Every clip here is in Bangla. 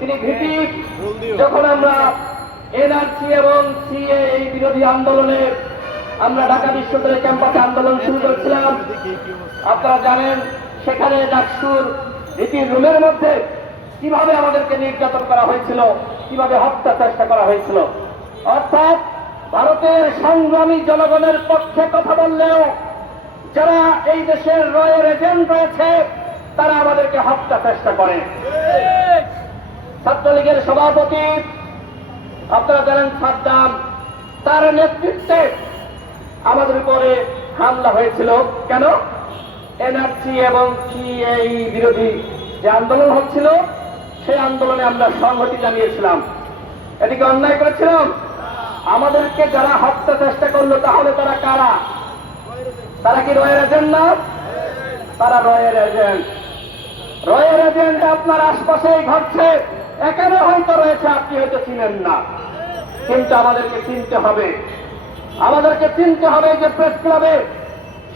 তিনি ভিপি যখন আমরা এনআরসি এবং সিএ এই বিরোধী আন্দোলনে আমরা ঢাকা বিশ্ববিদ্যালয় ক্যাম্পাসে আন্দোলন শুরু করছিলাম আপনারা জানেন সেখানে ডাকসুর রীতির রুমের মধ্যে কীভাবে আমাদেরকে নির্যাতন করা হয়েছিল কীভাবে হত্যা চেষ্টা করা হয়েছিল। অর্থাৎ ভারতের সংগ্রামী জনগণের পক্ষে কথা বললেও যারা এই দেশের রয়ের এজেন্ট রয়েছে তারা আমাদেরকে হত্যা চেষ্টা করে। ছাত্রলীগের সভাপতি আপনারা জানেন সাদ্দাম, তার নেতৃত্বে আমাদের উপরে হামলা হয়েছিল। কেন? এনআরসি এবং সিএই বিরোধী যে আন্দোলন হচ্ছিল, সেই আন্দোলনে আমরা সংহতি জানিয়েছিলাম। এদিকে অন্যায় করেছিলাম? আমাদেরকে যারা হত্যা চেষ্টা করল, তাহলে তারা কারা? তারা কি রয়ের এজেন্ট না? তারা রয়ের এজেন্ট। রয়ের এজেন্ট আপনার আশপাশেই ঘটছে। এখানে হয়তো রয়েছে, আপনি হয়তো চিনেন না। কিন্তু আমাদেরকে চিনতে হবে। আমাদেরকে চিনতে হবে যে প্রেস ক্লাবে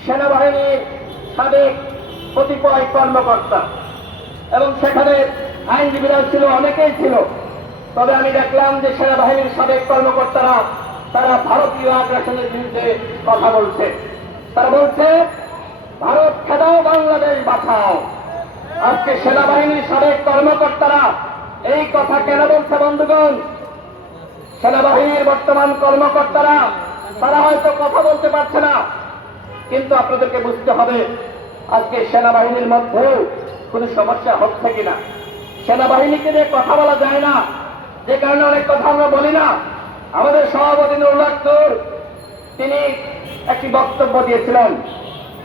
সেনাবাহিনীর সাবেক কতিপয় কর্মকর্তা এবং সেখানে আইনজীবীরা ছিল, অনেকেই ছিল। তবে আমি দেখলাম যে সেনাবাহিনীর সাবেক কর্মকর্তারা তারা ভারতীয় আগ্রাসনের বিরুদ্ধে কথা বলছে। তারা বলছে, ভারত খেদাও, বাংলাদেশ বাঁচাও। আজকে সেনাবাহিনীর সাবেক কর্মকর্তারা এই কথা কেন বলছে, বন্ধুগণ? সেনাবাহিনীর বর্তমান কর্মকর্তারা, তারা হয়তো কথা বলতে পারছে না, কিন্তু আপনাদেরকে বুঝতে হবে, আজকে সেনাবাহিনীর মধ্যেও কোনো সমস্যা হচ্ছে কিনা। সেনাবাহিনীকে নিয়ে কথা বলা যায় না, যে কারণে অনেক কথা আমরা বলি না। আমাদের সভাপতি নুরুল তিনি একটি বক্তব্য দিয়েছিলেন,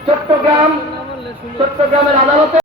চট্টগ্রাম, চট্টগ্রামের আদালতে